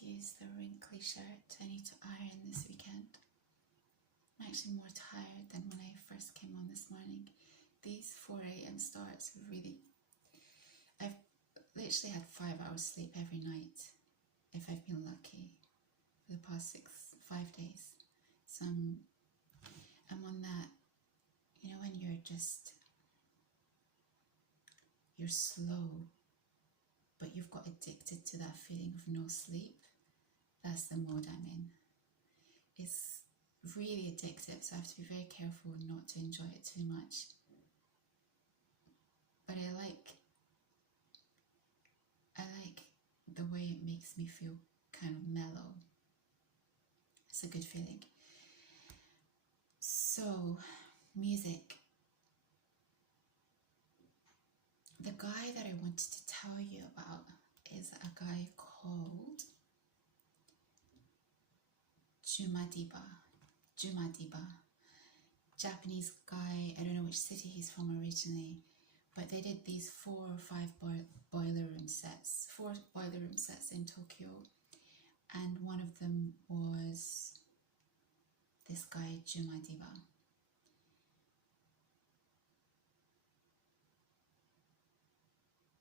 excuse the wrinkly shirt. I need to iron this weekend. I'm actually more tired than when I first came on this morning. These 4 a.m. starts have really... I've literally had 5 hours sleep every night, if I've been lucky, for the past 5 days. So I'm on that, you know, when you're slow, but you've got addicted to that feeling of no sleep. That's the mode I'm in. It's really addictive, so I have to be very careful not to enjoy it too much. But I like the way it makes me feel kind of mellow. It's a good feeling. So, music. The guy that I wanted to tell you about is a guy called Jumadiba. Japanese guy, I don't know which city he's from originally, but they did these 4 or 5 boiler room sets, 4 boiler room sets in Tokyo, and one of them was this guy Jumadiba.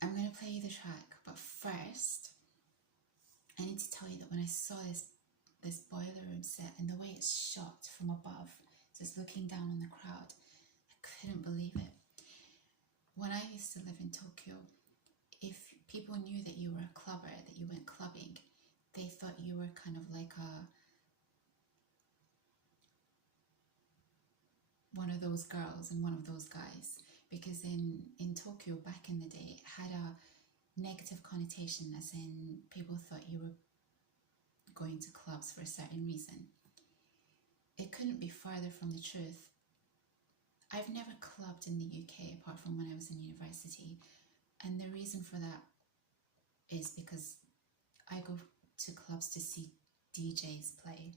I'm going to play you the track, but first I need to tell you that when I saw this boiler room set and the way it's shot from above, just looking down on the crowd, I couldn't believe it. When I used to live in Tokyo, if people knew that you were a clubber, that you went clubbing, they thought you were kind of like one of those girls and one of those guys, because in Tokyo back in the day, it had a negative connotation, as in people thought you were going to clubs for a certain reason. It couldn't be farther from the truth. I've never clubbed in the UK apart from when I was in university, and the reason for that is because I go to clubs to see DJs play.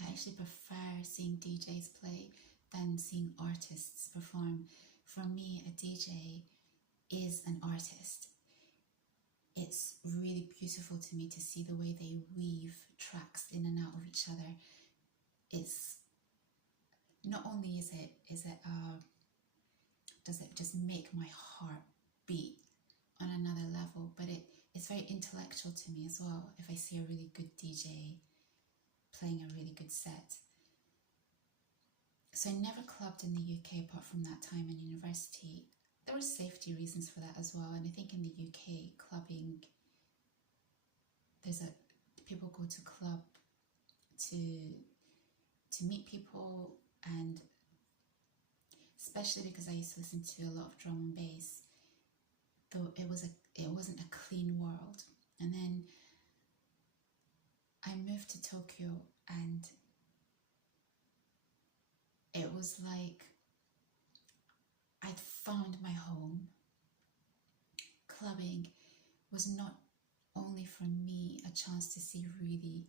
I actually prefer seeing DJs play than seeing artists perform. For me, a DJ is an artist. It's really beautiful to me to see the way they weave tracks in and out of each other. It's not only does it just make my heart beat on another level, but it's very intellectual to me as well if I see a really good DJ playing a really good set. So I never clubbed in the UK apart from that time in university. There were safety reasons for that as well, and I think in the UK clubbing, people go to club to meet people, and especially because I used to listen to a lot of drum and bass, though it wasn't a clean world. And then I moved to Tokyo, and it was like I'd found my home. Clubbing was not only for me a chance to see really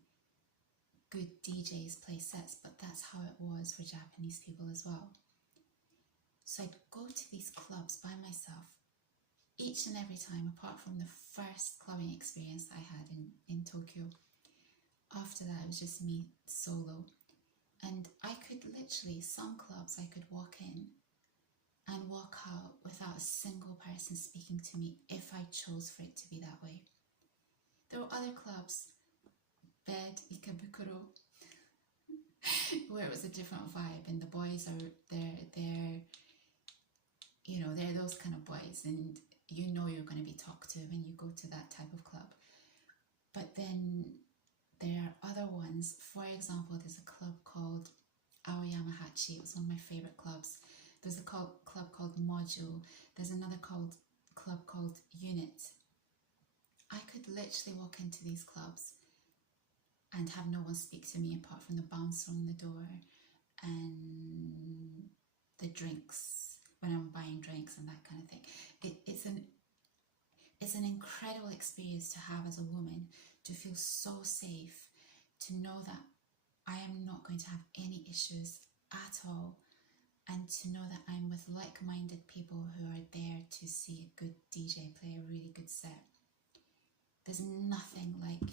good DJs play sets, but that's how it was for Japanese people as well. So I'd go to these clubs by myself each and every time, apart from the first clubbing experience I had in Tokyo. After that, it was just me solo. And I could literally, some clubs I could walk in and walk out without a single person speaking to me if I chose for it to be that way. There were other clubs, Bed, Ikebukuro, where it was a different vibe, and the boys they're those kind of boys, and you know you're going to be talked to when you go to that type of club. But then there are other ones. For example, there's a club called Aoyama Hachi. It was one of my favorite clubs. There's a club called Module. There's another club called Unit. I could literally walk into these clubs and have no one speak to me apart from the bouncer on the door and the drinks when I'm buying drinks and that kind of thing. It's an incredible experience to have as a woman, to feel so safe, to know that I am not going to have any issues at all, and to know that I'm with like-minded people who are there to see a good DJ play a really good set. There's nothing like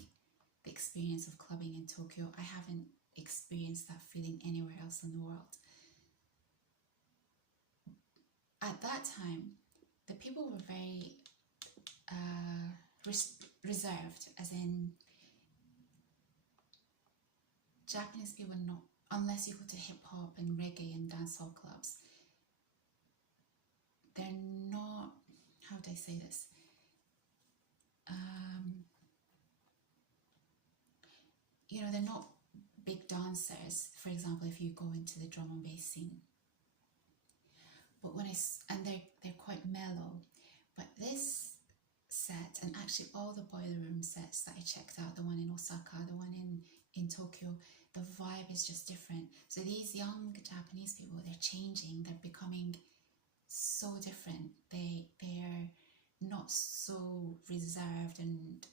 the experience of clubbing in Tokyo. I haven't experienced that feeling anywhere else in the world. At that time, the people were very reserved, as in Japanese people not, unless you go to hip hop and reggae and dancehall clubs, they're not, how would I say this? You know, they're not big dancers, for example, if you go into the drum and bass scene. But when and they're quite mellow. But this set, and actually all the Boiler Room sets that I checked out, the one in Osaka, the one in Tokyo, the vibe is just different. So these young Japanese people, they're changing, they're becoming so different. They're not so reserved, and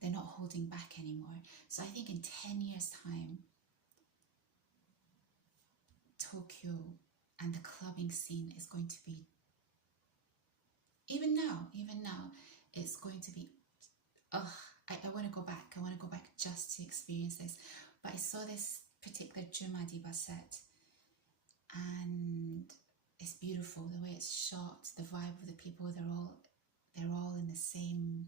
they're not holding back anymore. So I think in 10 years' time, Tokyo and the clubbing scene is going to be, even now, it's going to be, I want to go back. I want to go back just to experience this. But I saw this particular Jumadiba set, and it's beautiful, the way it's shot, the vibe of the people, they're all in the same,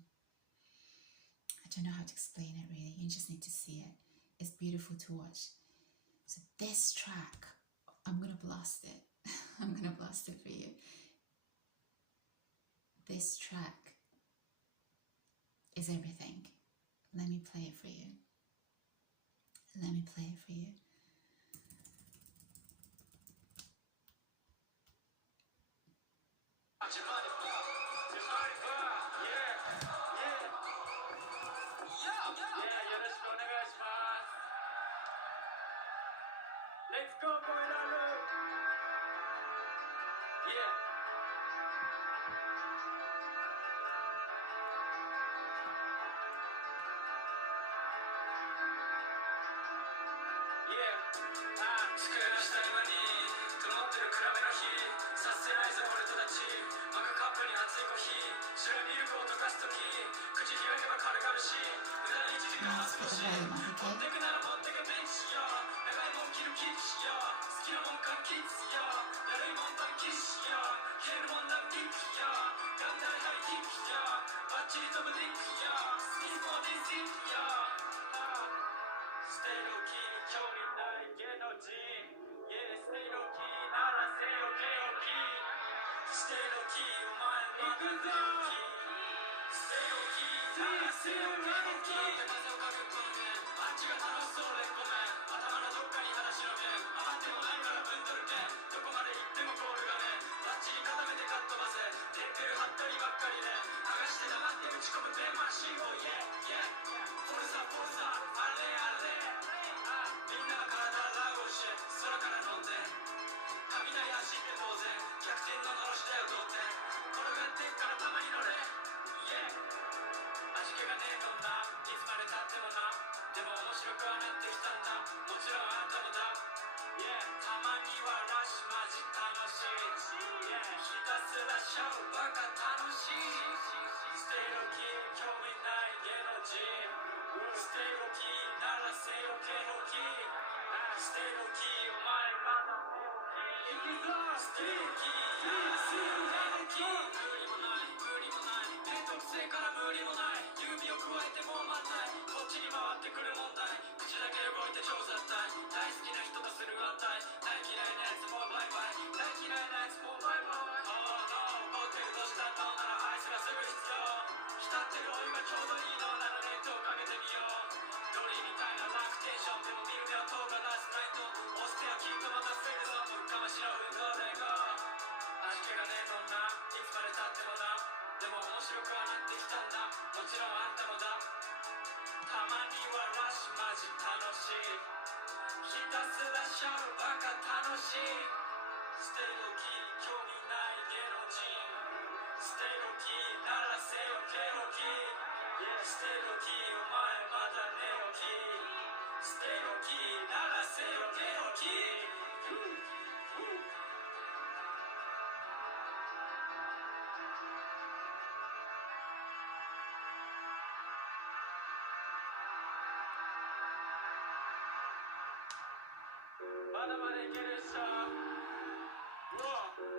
I don't know how to explain it really, you just need to see it. It's beautiful to watch. So this track, I'm going to blast it. I'm going to blast it for you. This track is everything. Let me play it for you. Let me play it for you. Let's go, Boiler! Yeah.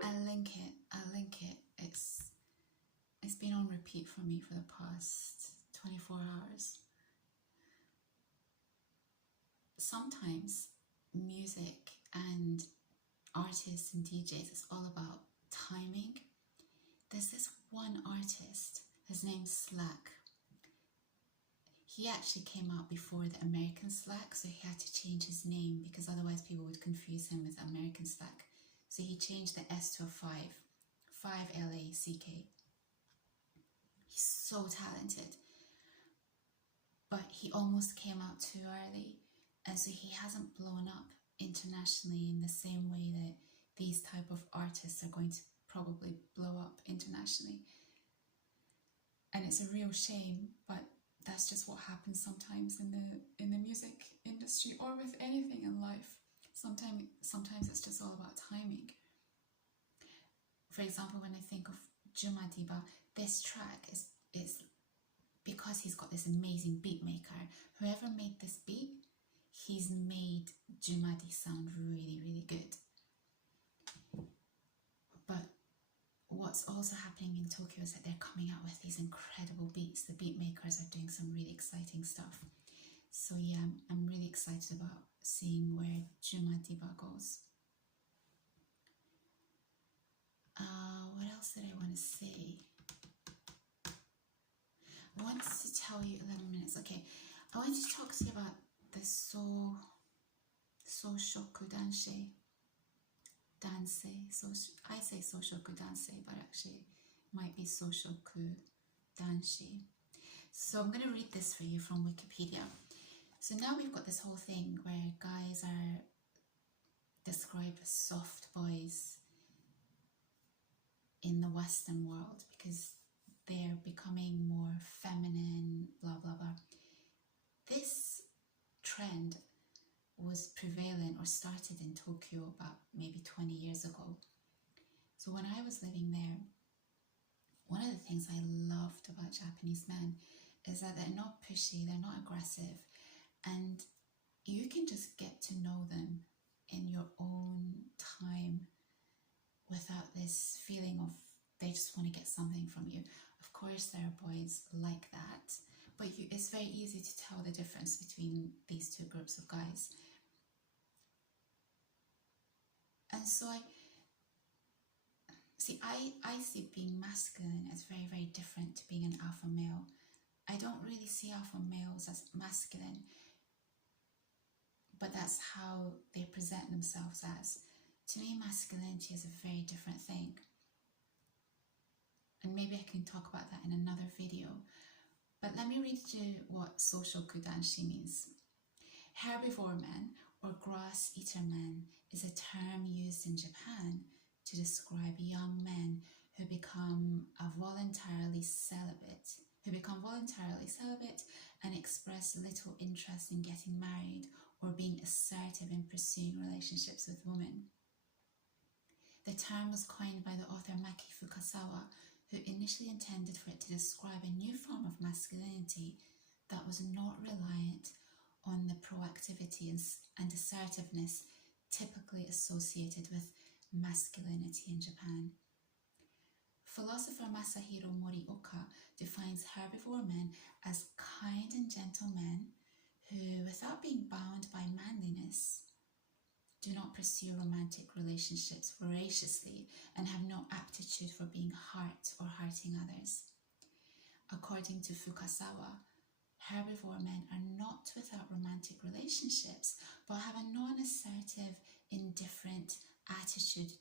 I'll link it. It's been on repeat for me for the past 24 hours. Sometimes music and artists and DJs, it's all about timing. There's this one artist, his name's Slack. He actually came out before the American Slack, so he had to change his name because otherwise people would confuse him with American Slack. So he changed the S to a 5 L-A-C-K. He's so talented, but he almost came out too early, and so he hasn't blown up internationally in the same way that these type of artists are going to probably blow up internationally. And it's a real shame, but that's just what happens sometimes in the music industry or with anything in life. Sometimes it's just all about timing. For example, when I think of Jumadiba, this track is because he's got this amazing beat maker. Whoever made this beat, he's made Jumadi sound really, really good. But what's also happening in Tokyo is that they're coming out with these incredible beats. The beat makers are doing some really exciting stuff. So yeah, I'm really excited about seeing where Jumadiba goes. What else did I want to say? I wanted to tell you 11 minutes. Okay, I wanted to talk to you about the soushoku danshi. I say soushoku danshi, but actually it might be soushoku danshi. So I'm going to read this for you from Wikipedia. So now we've got this whole thing where guys are described as soft boys in the Western world because they're becoming more feminine, blah, blah, blah. This trend was prevalent or started in Tokyo about maybe 20 years ago. So when I was living there, one of the things I loved about Japanese men is that they're not pushy, they're not aggressive, and you can just get to know them in your own time without this feeling of they just want to get something from you. Of course there are boys like that, but it's very easy to tell the difference between these two groups of guys. And so I see being masculine as very, very different to being an alpha male. I don't really see alpha males as masculine, but that's how they present themselves as. To me, masculinity is a very different thing. And maybe I can talk about that in another video. But let me read you what soushoku danshi means. Herbivore men or grass-eater men is a term used in Japan to describe young men who become voluntarily celibate and express little interest in getting married or being assertive in pursuing relationships with women. The term was coined by the author Maki Fukasawa, who initially intended for it to describe a new form of masculinity that was not reliant on the proactivity and assertiveness typically associated with masculinity in Japan. Philosopher Masahiro Morioka defines herbivore men as kind and gentle men who, without being bound by manliness, do not pursue romantic relationships voraciously and have no aptitude for being hurt or hurting others. According to Fukasawa, herbivore men are not without romantic relationships, but have a non-assertive, indifferent attitude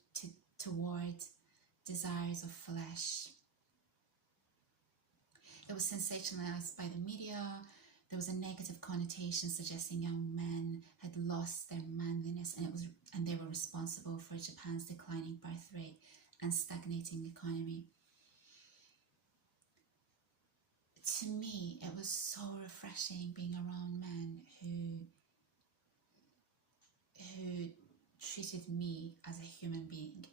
toward desires of flesh. It was sensationalized by the media. There was a negative connotation suggesting young men had lost their manliness and they were responsible for Japan's declining birth rate and stagnating economy. To me, it was so refreshing being around men who treated me as a human being.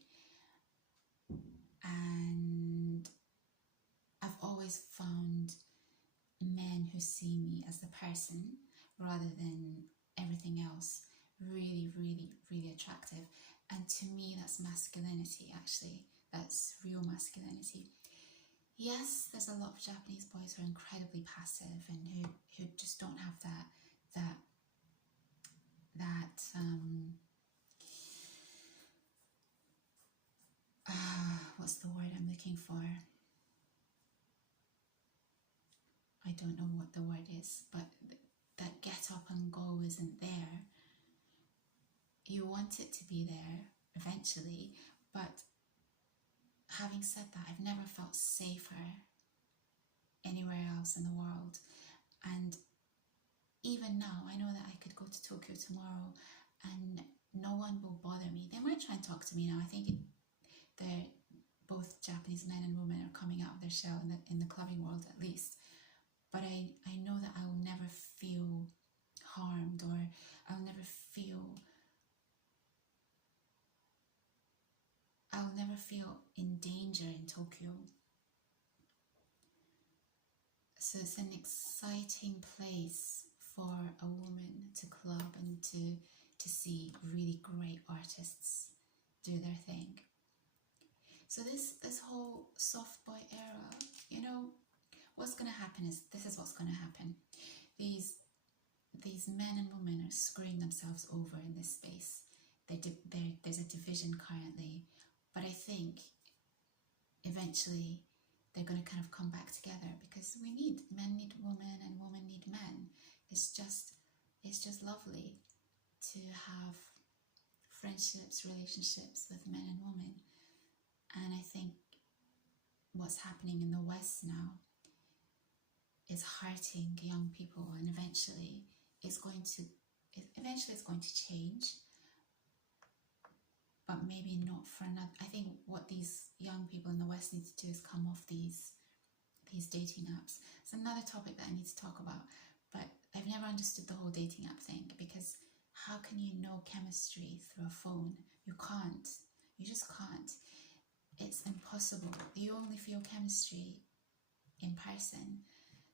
And I've always found men who see me as the person rather than everything else really, really, really attractive. And to me, that's masculinity, actually. That's real masculinity. Yes, there's a lot of Japanese boys who are incredibly passive and who just don't have that what's the word I'm looking for? I don't know what the word is, but that get up and go isn't there. You want it to be there eventually, but having said that, I've never felt safer anywhere else in the world. And even now, I know that I could go to Tokyo tomorrow and no one will bother me. They might try and talk to me now. I think they're both Japanese men and women are coming out of their shell in the clubbing world, at least. But I know that I will never feel harmed, or I'll never feel in danger in Tokyo. So it's an exciting place for a woman to club and to see really great artists do their thing. So this whole soft boy era, you know, what's going to happen is, this is what's going to happen. These men and women are screwing themselves over in this space. There's a division currently, but I think eventually they're going to kind of come back together, because men need women and women need men. It's just lovely to have friendships, relationships with men and women. And I think what's happening in the West now is hurting young people, and eventually it's going to change, but maybe not for another. I think what these young people in the West need to do is come off these dating apps. It's another topic that I need to talk about, but I've never understood the whole dating app thing, because how can you know chemistry through a phone? You can't. You just can't. It's impossible. You only feel chemistry in person.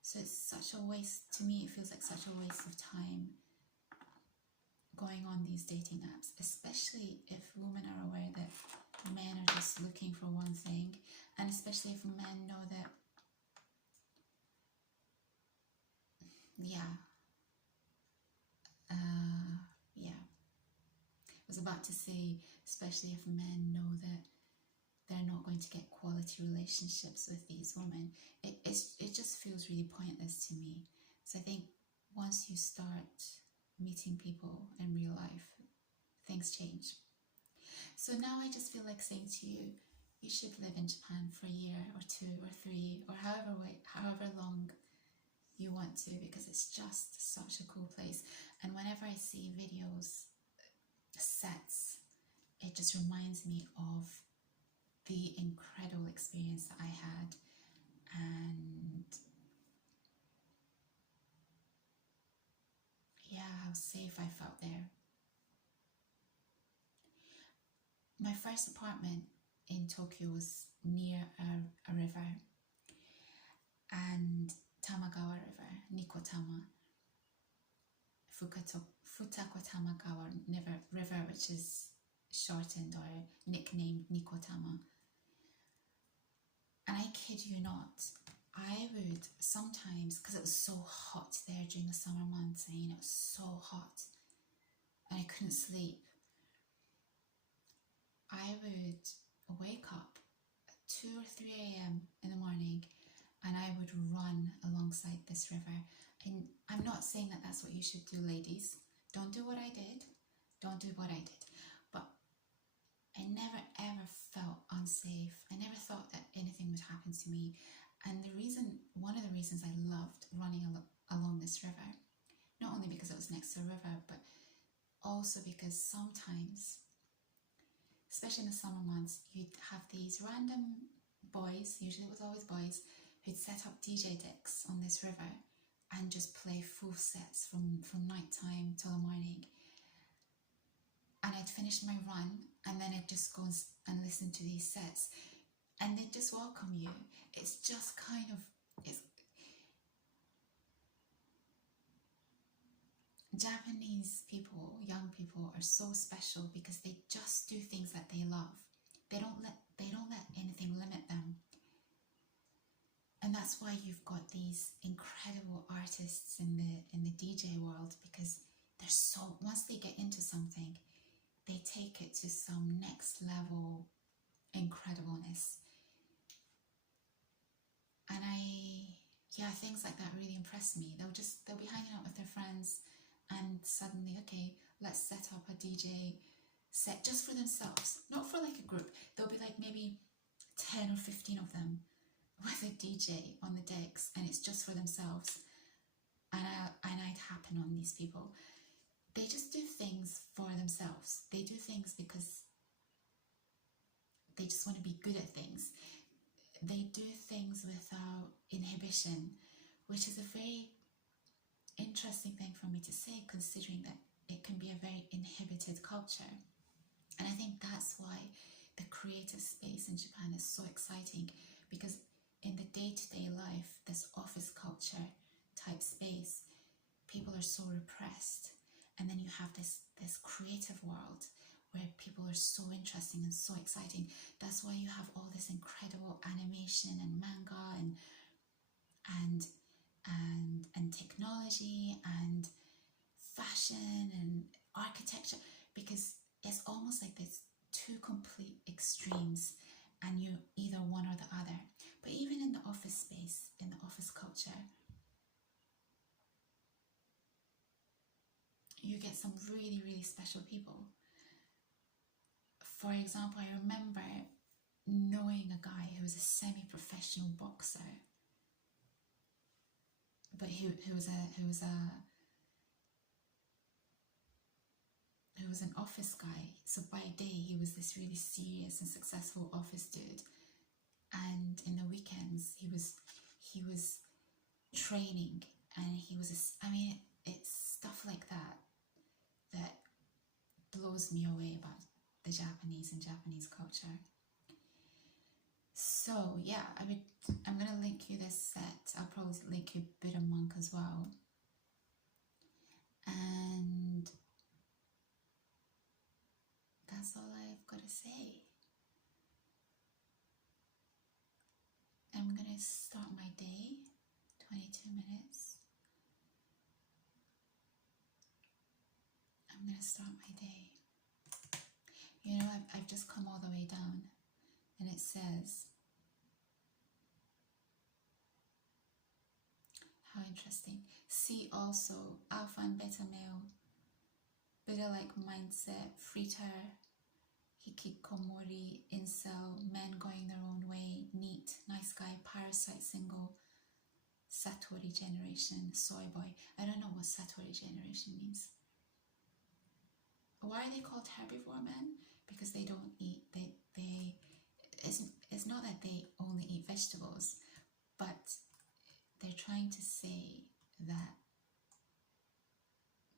So it's such a waste. To me, it feels like such a waste of time going on these dating apps, especially if women are aware that men are just looking for one thing, and especially if men know that, I was about to say, especially if men know that they're not going to get quality relationships with these women, it just feels really pointless to me. So I think once you start meeting people in real life, things change. So now I just feel like saying to you, you should live in Japan for a year or 2 or 3 or however long you want to, because it's just such a cool place. And whenever I see videos, sets, it just reminds me of the incredible experience that I had, and how safe I felt there. My first apartment in Tokyo was near a river, and Tamagawa River, Nikotama, Futakwa Tamagawa River, which is shortened or nicknamed Nikotama. And I kid you not, I would sometimes, because it was so hot there during the summer months, and it was so hot and I couldn't sleep, I would wake up at 2 or 3 a.m. in the morning and I would run alongside this river. And I'm not saying that that's what you should do, ladies. Don't do what I did. Don't do what I did. But I never ever felt unsafe. I never thought that anything would happen to me. And one of the reasons I loved running along this river, not only because it was next to a river, but also because sometimes, especially in the summer months, you'd have these random boys, usually it was always boys, who'd set up DJ decks on this river and just play full sets from night time till the morning. And I'd finish my run and then I'd just go and listen to these sets, and they'd just welcome you. It's just Japanese people, young people, are so special because they just do things that they love. They don't let anything limit them. And that's why you've got these incredible artists in the DJ world, because they're so, once they get into something, they take it to some next level incredibleness. And things like that really impress me. They'll be hanging out with their friends, and suddenly, okay, let's set up a DJ set just for themselves, not for like a group. There'll be like maybe 10 or 15 of them with a DJ on the decks, and it's just for themselves. And I'd happen on these people. They just do things for themselves. They do things because they just want to be good at things. They do things without inhibition, which is a very interesting thing for me to say, considering that it can be a very inhibited culture. And I think that's why the creative space in Japan is so exciting, because in the day-to-day life, this office culture type space, people are so repressed. And then you have this creative world where people are so interesting and so exciting. That's why you have all this incredible animation and manga and technology and fashion and architecture, because it's almost like there's two complete extremes and you're either one or the other. But even in the office space, in the office culture, you get some really, really special people. For example, I remember knowing a guy who was a semi-professional boxer, but who was an office guy. So by day he was this really serious and successful office dude, and in the weekends he was training, and it's stuff like that blows me away about the Japanese and Japanese culture. So yeah, I'm gonna link you this set. I'll probably link you Buddha Monk as well. And that's all I've got to say. I'm gonna start my day, 22 minutes. I'm gonna start my day. You know, I've just come all the way down, and it says, how interesting. See also alpha and beta male, Buddha-like mindset, freeter, hikikomori, incel, men going their own way, neat, nice guy, parasite, single, Satori generation, soy boy. I don't know what Satori generation means. Why are they called herbivore men? Because they don't eat, it's not that they only eat vegetables, but they're trying to say that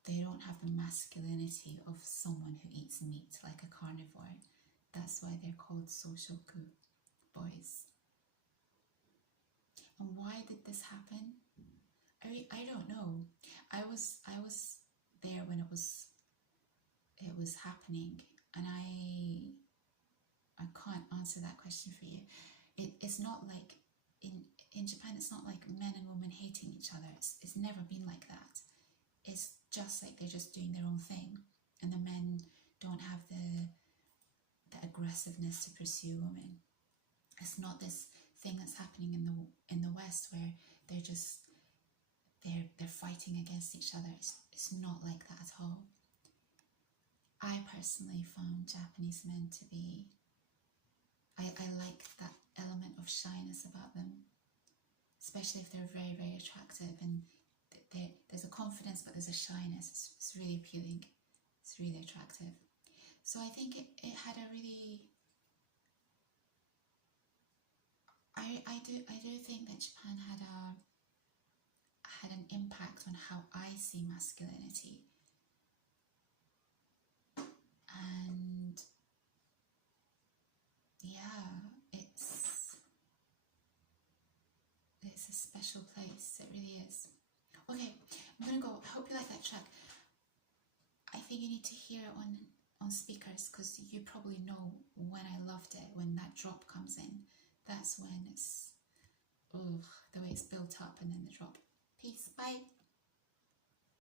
they don't have the masculinity of someone who eats meat, like a carnivore. That's why they're called soushoku boys. And why did this happen? I don't know. I was there when it was happening, and I can't answer that question for you. It's not like in Japan, it's not like men and women hating each other. It's never been like that. It's just like they're just doing their own thing, and the men don't have the aggressiveness to pursue women. It's not this thing that's happening in the West where they're fighting against each other. It's not like that at all. I personally found Japanese men to be, I like that element of shyness about them, especially if they're very, very attractive, and there's a confidence, but there's a shyness. It's really appealing. It's really attractive. So I think it had a really, I do think that Japan had an impact on how I see masculinity. And yeah, it's a special place. It really is. Okay, I'm gonna go. I hope you like that track. think you need to hear it on speakers, because you probably know when I loved it, when that drop comes in. That's when it's, the way it's built up and then the drop. Peace, bye.